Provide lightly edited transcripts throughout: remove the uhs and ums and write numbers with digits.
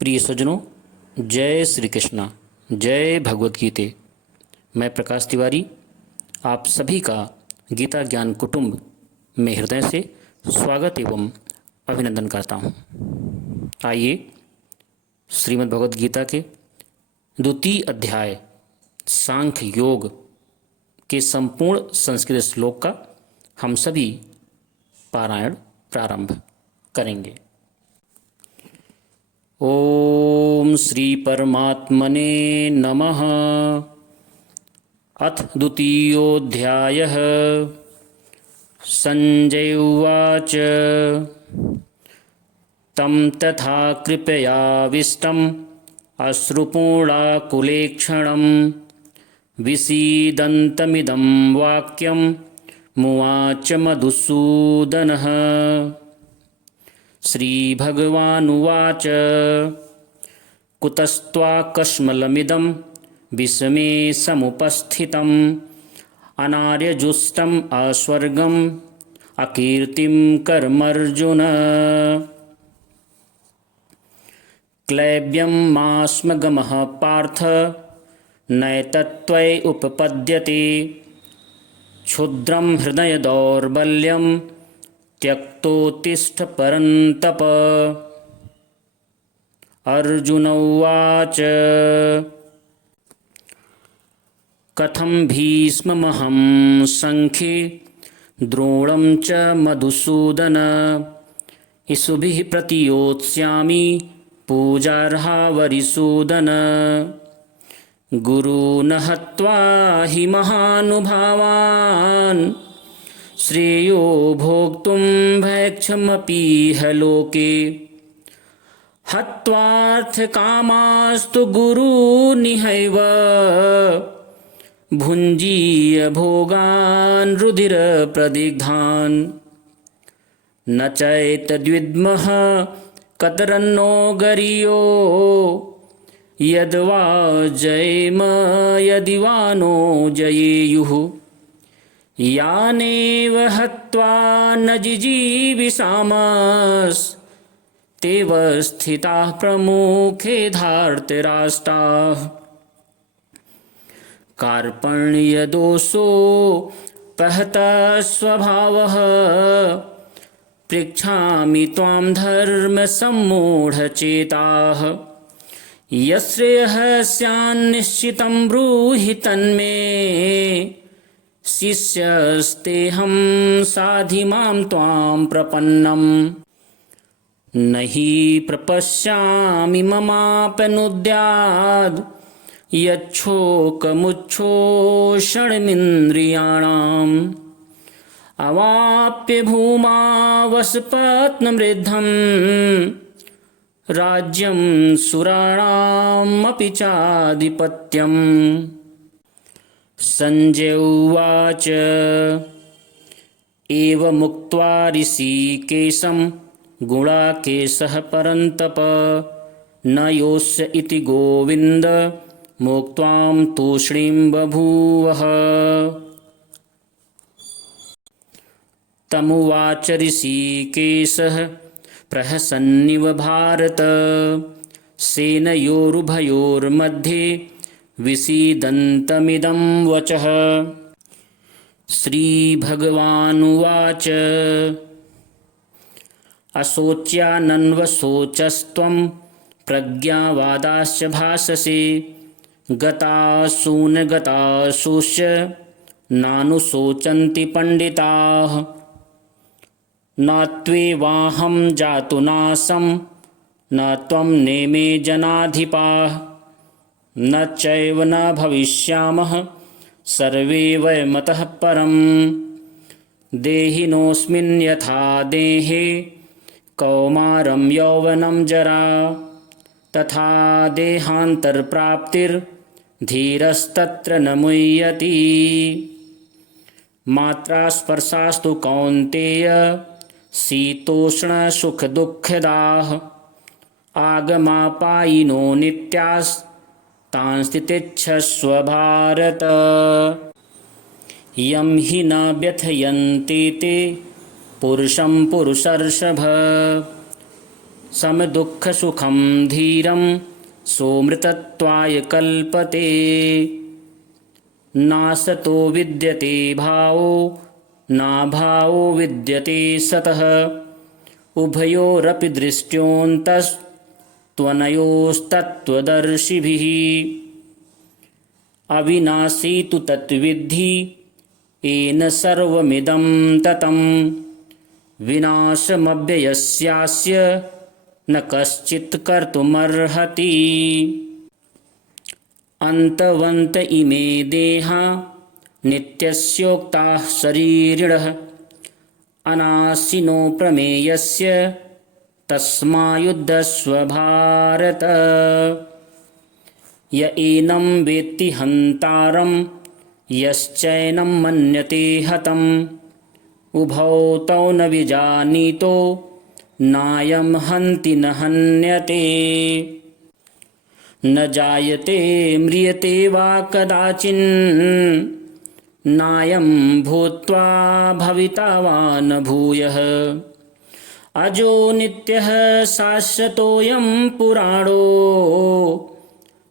प्रिय सज्जनों, जय श्री कृष्णा, जय भगवत गीते। मैं प्रकाश तिवारी आप सभी का गीता ज्ञान कुटुंब में हृदय से स्वागत एवं अभिनंदन करता हूँ। आइए श्रीमद् भगवत गीता के द्वितीय अध्याय सांख्य योग के संपूर्ण संस्कृत श्लोक का हम सभी पारायण प्रारंभ करेंगे। ओम श्री परमात्मने नमः। अथ द्वितीयोऽध्यायः। संजय उवाच तं तथा कृपयाविष्टम् अश्रुपूर्णाकुलेक्षणं विसीदन्तमिदं वाक्यं मुवाच मधुसूदनः। श्रीभगवानुवाच कुतस्त्वाकस्मलमिदं विषमे समुपस्थितम् अनार्यजुष्टम् अस्वर्गम् अकीर्तिं कर्मर्जुन। क्लैब्यं मास्मगमः पार्थ नैतत्त्वयि उपपद्यते क्षुद्रं हृदय दौर्बल्यं त्यक्तोत्तिष्ठ परन्तप। अर्जुन उवाच कथं भीष्ममहं संख्ये द्रोणं च मधुसूदन इषुभिः प्रतियोत्स्यामि पूजार्हावरिसूदन। गुरून् हत्वा हि महानुभावान् श्रेयो भोक्तुं भैक्षमपीह लोके। हत्वार्थकामास्तु गुरूनिहैव भुञ्जीय भोगान् रुधिरप्रदिग्धान्। न चैतद्विद्मः कतरन्नो गरीयो यद्वा जयेम यदि वा नो जयेयुः। यानेव हत्वा न जिजीविषामस्तेव स्थिताः प्रमुखे धार्तराष्ट्राः। कार्पण्यदोषोपहतः स्वभावः पृच्छामि त्वां धर्मसम्मूढचेताः। यश्रेयः स्यान्निश्चितं ब्रूहि तन्मे शिष्यस्तेऽहं साधि मां त्वां प्रपन्नम्। न हि प्रपश्यामि ममापनुद्याद् यच्छोकमुच्छोषणमिन्द्रियाणाम्। अवाप्य भूमा वसपत्नमृद्धं राज्यं सुराणामपि चाधिपत्यम्। संजय उवाच एवमुक्त्वा ऋषिकेशं गुणाकेशः परन्तप न योऽस्य इति गोविन्द मोक्त्वां तूष्णीं बभूवः। तमुवाच ऋषिकेशः प्रहसन्निव भारत सेनयोरुभयोर्मध्ये विसीदन्तमिदं वचः। श्रीभगवानुवाच अशोच्यानन्वशोचस्त्वं प्रज्ञावादाश्च भाषसे गतासूनगतासूश्च नानुशोचन्ति पण्डिताः। न त्वेवाहं जातुनासं न त्वं नेमे जनाधिपाः। न चैव न भविष्यामः सर्वे वयमतः परम्। देहिनोऽस्मिन् यथा देहे कौमारं यौवनं जरा तथा देहान्तरप्राप्तिर्धीरस्तत्र न मुह्यति। मात्रा स्पर्शास्तु कौन्तेय शीतोष्णसुखदुःखदाः आगमापायिनो नित्यास्तान् तितिक्षस्व भारत। यं हि न व्यथयन्ति ते पुरुषं पुरुषर्षभ समदुःखसुखं धीरं सोऽमृतत्वाय कल्पते। नासतो विद्यते भावो नाभावो विद्यते सतः। उभयोरपि दृष्ट्योऽन्तस्त्वनयोस्तत्त्वदर्शिभिः। अविनाशी तु तत्विद्धि येन सर्वमिदं ततं। विनाशमव्ययस्यास्य न कश्चित् कर्तुमर्हति। अन्तवन्त इमे देहा नित्यस्योक्ताः शरीरिणः। अनाशिनो प्रमेयस्य तस्मायुद्धस्व भारत। य एनं वेत्ति हन्तारं यश्चैनं मन्यते हतम्। उभौ तौ न विजानीतो नायं हन्ति न हन्यते। न जायते म्रियते वा कदाचिन् नायं भूत्वा भविता वा न भूयः। अजो नित्यः शाश्वतोऽयं पुराणो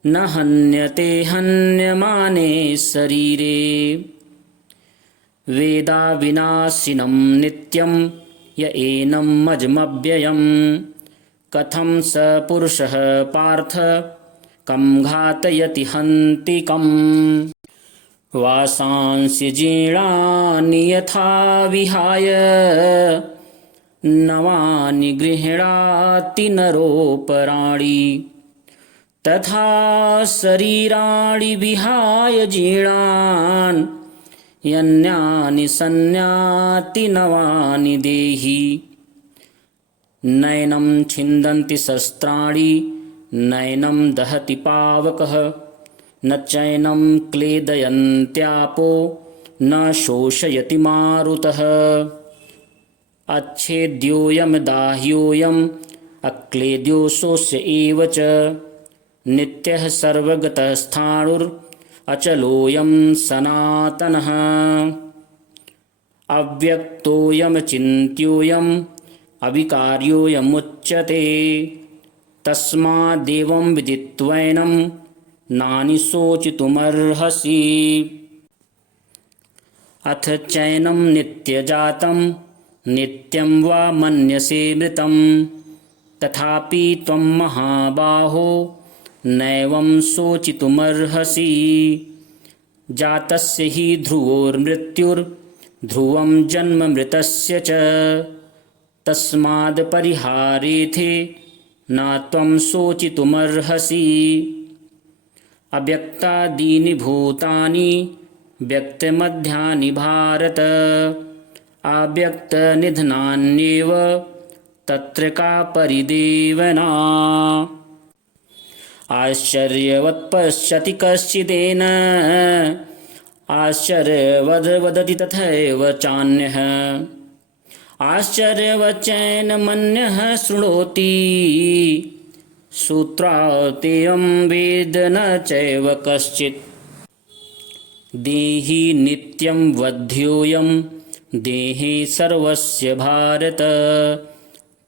न हन्यते हन्यमाने शरीरे। वेदाविनाशिनं नित्यं य एनं मजमव्ययं। कथं स पुरुषः पार्थ कं घातयति हन्तिकम्। वासांसि जीर्णानि यथा विहाय नवानि गृह्णाति नरोपराणि। तथा शरीराणि विहाय जीर्णान् यन्यानि संयाति नवानि देहि। नैनं छिन्दन्ति शस्त्राणि नैनं दहति पावकः। न चैनं क्लेदयन्त्यापो न शोषयति मारुतः। अच्छेद्योऽयं दाह्योऽयम् अक्लेद्यो शोष्य एव च। नित्यः सर्वगतस्थाणुरचलोऽयं सनातनः। अव्यक्तोऽयं चिन्त्योऽयम् अविकार्योऽयमुच्यते। तस्मादेवं विदित्वैनं नानिशोचितुमर्हसि। अथ चैनं नित्यजातं नित्यं वा मन्यसे मृतं। तथापि त्वं महाबाहो नैवं शोचितुमर्हसि। जातस्य हि ध्रुवोर्मृत्युर्ध्रुवं जन्म मृतस्य च। तस्माद् परिहारेथे न त्वं शोचितुमर्हसि। अव्यक्तादीनि भूतानि व्यक्तमध्यानि भारत। अव्यक्तनिधनान्येव तत्र का परिदेवना। आश्चर्यवत् पश्यति कश्चिदेन आश्चर्यवद् वदति तथैव चान्यः। आश्चर्यवच्चैनमन्यः शृणोति। श्रुत्वातेयं वेद न चैव कश्चित्। देहि नित्यं वध्योऽयं देहे सर्वस्य भारत।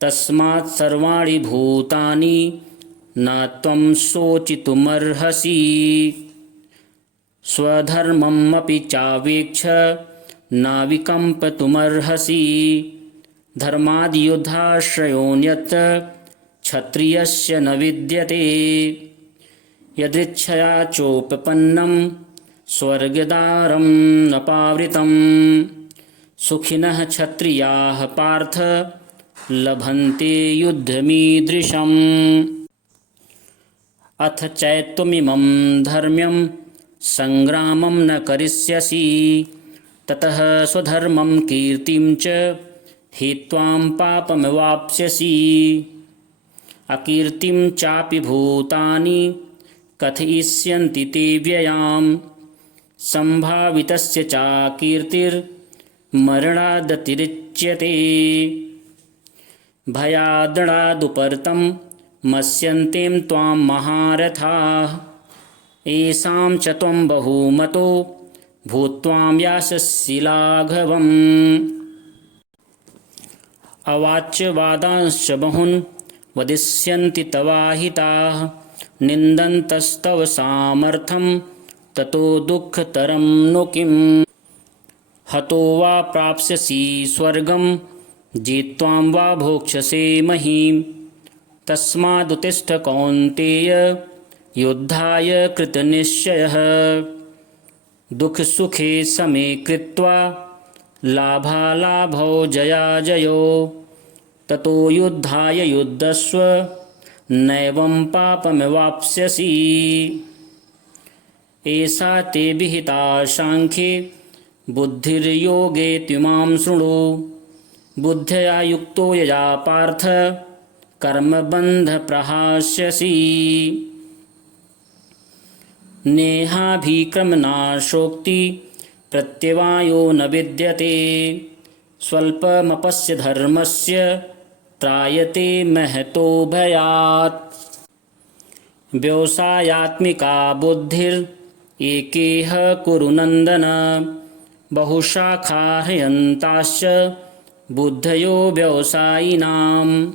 तस्मात् सर्वाणि भूतानि न त्वं शोचितुमर्हसि। स्वधर्ममपि चावेक्ष्य न विकम्पतुमर्हसि। धर्माद्युद्धाश्रयोऽन्यत्र क्षत्रियस्य न विद्यते। यदृच्छया चोपपन्नं स्वर्गद्वारं न पावृतं। सुखिनः क्षत्रियाः पार्थ लभन्ते युद्धमीदृशम्। अथ चैत्त्वमिमं धर्म्यं संग्रामं न करिष्यसि। ततः स्वधर्मं कीर्तिं च हित्वां पापमवाप्स्यसि। अकीर्तिं चापि भूतानि कथयिष्यन्ति ते व्ययाम्। सम्भावितस्य चाकीर्तिर्मरणादतिरिच्यते। भयादणादुपर्तं मत्स्यन्तें त्वां महारथाः। येषां च त्वं बहुमतो भूत्वां यास्यसि लाघवम्। अवाच्य वादांश्च बहून् वदिष्यन्ति तवाहिताः निन्दन्तस्तव सामर्थ्यं ततो दुःखतरं नु किम्। हतो वा प्राप्स्यसि स्वर्गं जित्वां वा भोक्ष्यसे महीम्। तस्मादुत्तिष्ठ कौन्तेय युद्धाय कृतनिश्चयः। दुःखसुखे समे कृत्वा लाभालाभौ जयाजयो। ततो युद्धाय युद्धस्व नैवं पापमवाप्स्यसि। एषा ते विहिता सांख्ये बुद्धिर्योगे त्विमां शृणु। बुद्ध्या युक्तो यया पार्थ कर्मबन्धप्रहास्यसि। नेहाभिक्रमनाशोक्ति प्रत्यवायो न विद्यते। स्वल्पमपस्य धर्मस्य त्रायते महतो भयात्। व्यवसायात्मिका बुद्धिरेकेह कुरु नन्दन। बहुशाखा ह्यन्ताश्च बुद्धयो व्यवसायिनाम्।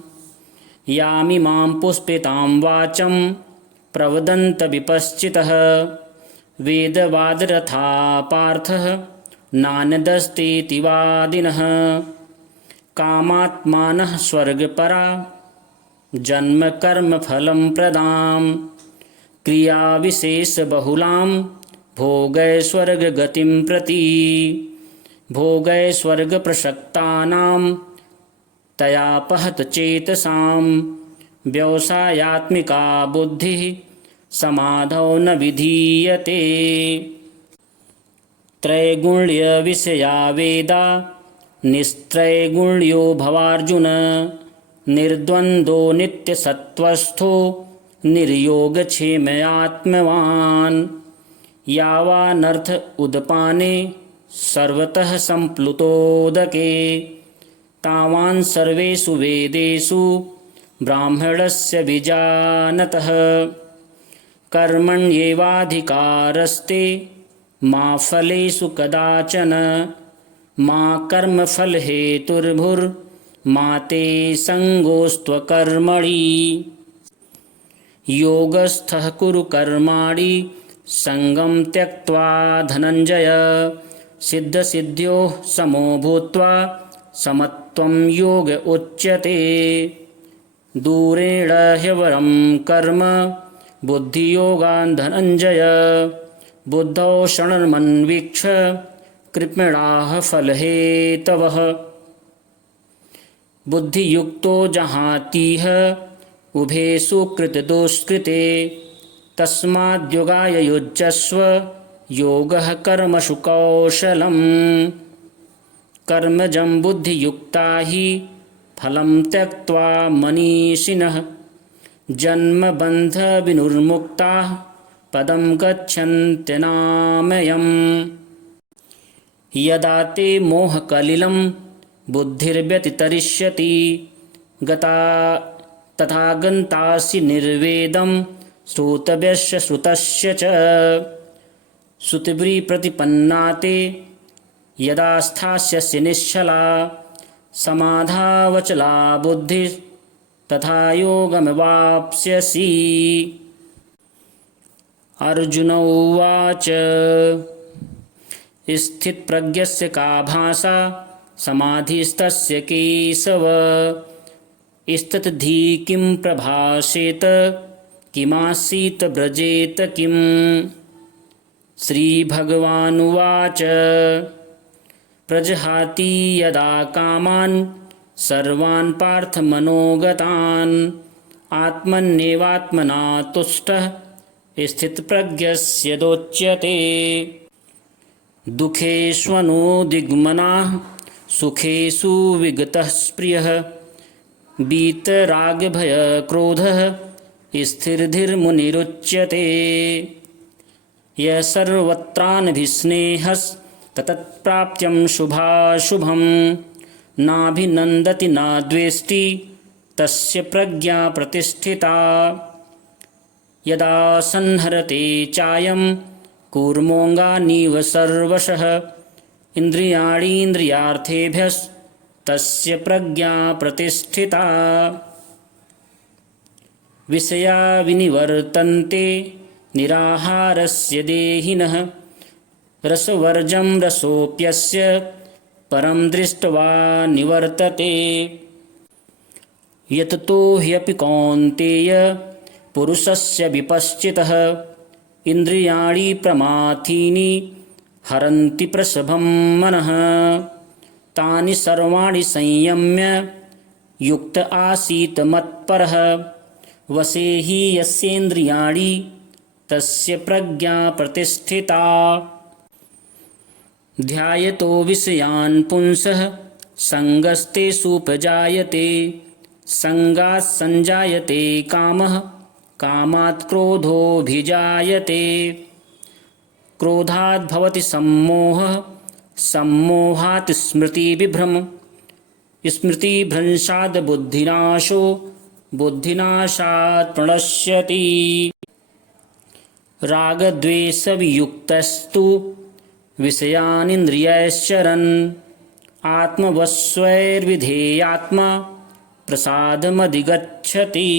यामिमां पुष्पितां वाचं प्रवदन्त विपश्चितः। वेदवादरथा पार्थः नान्यदस्तीति वादिनः। कामात्मानः स्वर्गपरा जन्मकर्मफलं प्रदां। क्रियाविशेषबहुलां भोगैश्वर्गगतिं प्रति। भोगैश्वर्गप्रसक्तानां तयापहत चेतसां। व्यवसायात्मिका बुद्धिः समाधौ न विधीयते। त्रैगुण्यविषया वेदा निस्त्रैगुण्यो भवार्जुन। निर्द्वन्द्वो नित्यसत्त्वस्थो निर्योगक्षेमयात्मवान्। यावानर्थ उदपाने सर्वतः सम्प्लुतोदके। तावान् सर्वेषु वेदेषु ब्राह्मणस्य विजानतः। कर्मण्येवाधिकारस्ते मा फलेषु कदाचन। मा कर्मफलहेतुर्भुर्मा ते सङ्गोऽस्त्वकर्मणि। योगस्थः कुरु कर्माणि सङ्गं त्यक्त्वा धनञ्जय। सिद्धसिद्ध्योः समो भूत्वा समत्वं योग उच्यते। दूरेण ह्यवरं कर्म बुद्धियोगान् धनञ्जय। बुद्धौ शरणमन्वीक्ष कृपणाः फलहेतवः। बुद्धियुक्तो जहातीह उभेषु कृतदुष्कृते। तस्माद्योगाय युज्यस्व योगः कर्मसु कौशलम्। कर्मजं बुद्धियुक्ता हि फलं त्यक्त्वा मनीषिणः। जन्मबन्धविनिर्मुक्ताः पदं गच्छन्त्यनामयम्। यदा ते मोहकलिलं बुद्धिर्व्यतितरिष्यति गता तथा गन्तासि निर्वेदं श्रोतव्यस्य श्रुतस्य च। श्रुतिभिः ते यदा स्थास्यसि निश्चला। समाधावचला बुद्धिः तथा योगमवाप्स्यसि। अर्जुन उवाच स्थितप्रज्ञस्य का भाषा समाधिस्तस्य केशव। स्थितधि किं प्रभाषेत किमासीत व्रजेत किम्। श्रीभगवानुवाच प्रजहाति यदा कामान् सर्वान् पार्थमनोगतान्। आत्मन्येवात्मना तुष्टः स्थितप्रज्ञस्यदुच्यते। दुःखेष्वनुद्विग्नः सुखेषु विगतः स्पृहः। वीतरागभयक्रोधः स्थिरधीर्मुनिरुच्यते। यः सर्वत्रानभिस्नेहस्तत्प्राप्त्यं शुभाशुभं। नाभिनन्दति न द्वेष्टि तस्य प्रज्ञा प्रतिष्ठिता। यदा संहरते चायं कूर्मोऽङ्गानीव सर्वशः। इन्द्रियाणीन्द्रियार्थेभ्यस्तस्य प्रज्ञा प्रतिष्ठिता। विषया विनिवर्तन्ते निराहारस्य देहिनः रसवर्जं रसोऽप्यस्य परं दृष्ट्वा निवर्तते यततो ह्यपि कौन्तेय पुरुषस्य विपश्चितः इन्द्रियाणि प्रमाथीनि हरन्ति प्रसभं मनः तानि सर्वाणि संयम्य युक्त आसीत् मत्परः वशे हि यस्येन्द्रियाणि तस्य प्रज्ञा प्रतिष्ठिता ध्यायतो विषयान् पुंसः सङ्गस्तेषुपजायते सङ्गात् सञ्जायते कामः कामात् क्रोधोऽभिजायते क्रोधात् भवति सम्मोहः सम्मोहात् स्मृतिविभ्रमः स्मृतिभ्रंशात् बुद्धिनाशो बुद्धिनाशात् प्रणश्यति रागद्वेषवियुक्तस्तु विषयानिन्द्रियैश्चरन् आत्मवश्वैर्विधेयात्मा प्रसादमधिगच्छति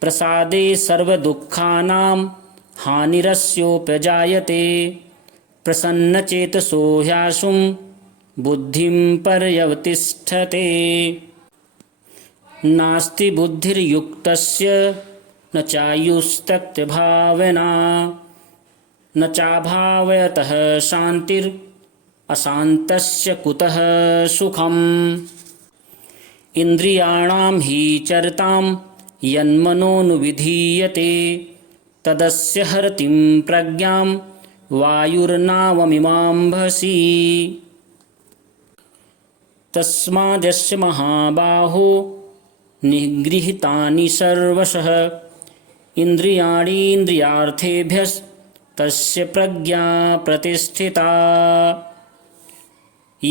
प्रसादे सर्वदुःखानां हानिरस्योपजायते प्रसन्नचेतसो ह्याशुं बुद्धिं पर्यवतिष्ठते नास्ति बुद्धिर्युक्तस्य न चायुस्तक्तभावना न चाभावयतः शान्तिरशान्तस्य कुतः सुखम् इन्द्रियाणां हि चरतां यन्मनोनुविधीयते तदस्य हरतिं प्रज्ञां वायुर्नावमिमाम्भसि तस्माद्यस्य महाबाहो निगृहीतानि सर्वशः इन्द्रियाणीन्द्रियार्थेभ्यस्तस्य प्रज्ञा प्रतिष्ठिता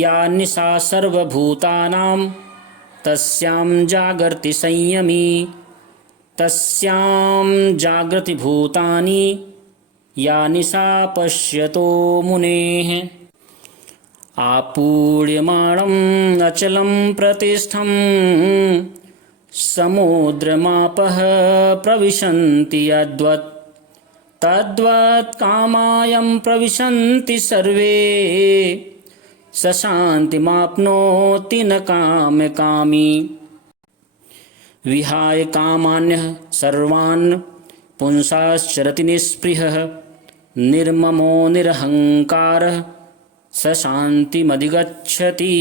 या निशा सर्वभूतानां तस्यां जागर्ति संयमी तस्यां जागृति भूतानि या निशा पश्यतो मुनेः आपूर्यमाणम् अचलं प्रतिष्ठं समुद्रमापः प्रविशन्ति यद्वत् तद्वत् कामायं प्रविशन्ति सर्वे स शान्तिमाप्नोति न कामकामी विहाय कामान्यः सर्वान् पुंसाश्चरति निःस्पृहः निर्ममो निरहङ्कारः स शान्तिमधिगच्छति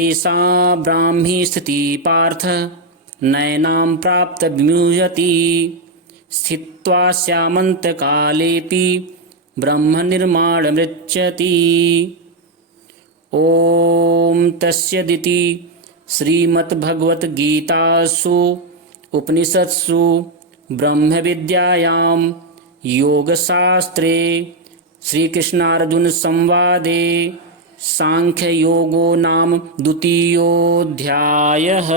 एषा ब्राह्मी स्थितिः पार्थ नयनां प्राप्त विमुह्यति स्थित्वा स्यामन्तकालेऽपि ब्रह्मनिर्माणमृच्छति ॐ तस्सदिति श्रीमद्भगवद्गीतासु उपनिषत्सु ब्रह्मविद्यायां योगशास्त्रे श्रीकृष्णार्जुनसंवादे सांख्ययोगो नाम द्वितीयोऽध्यायः।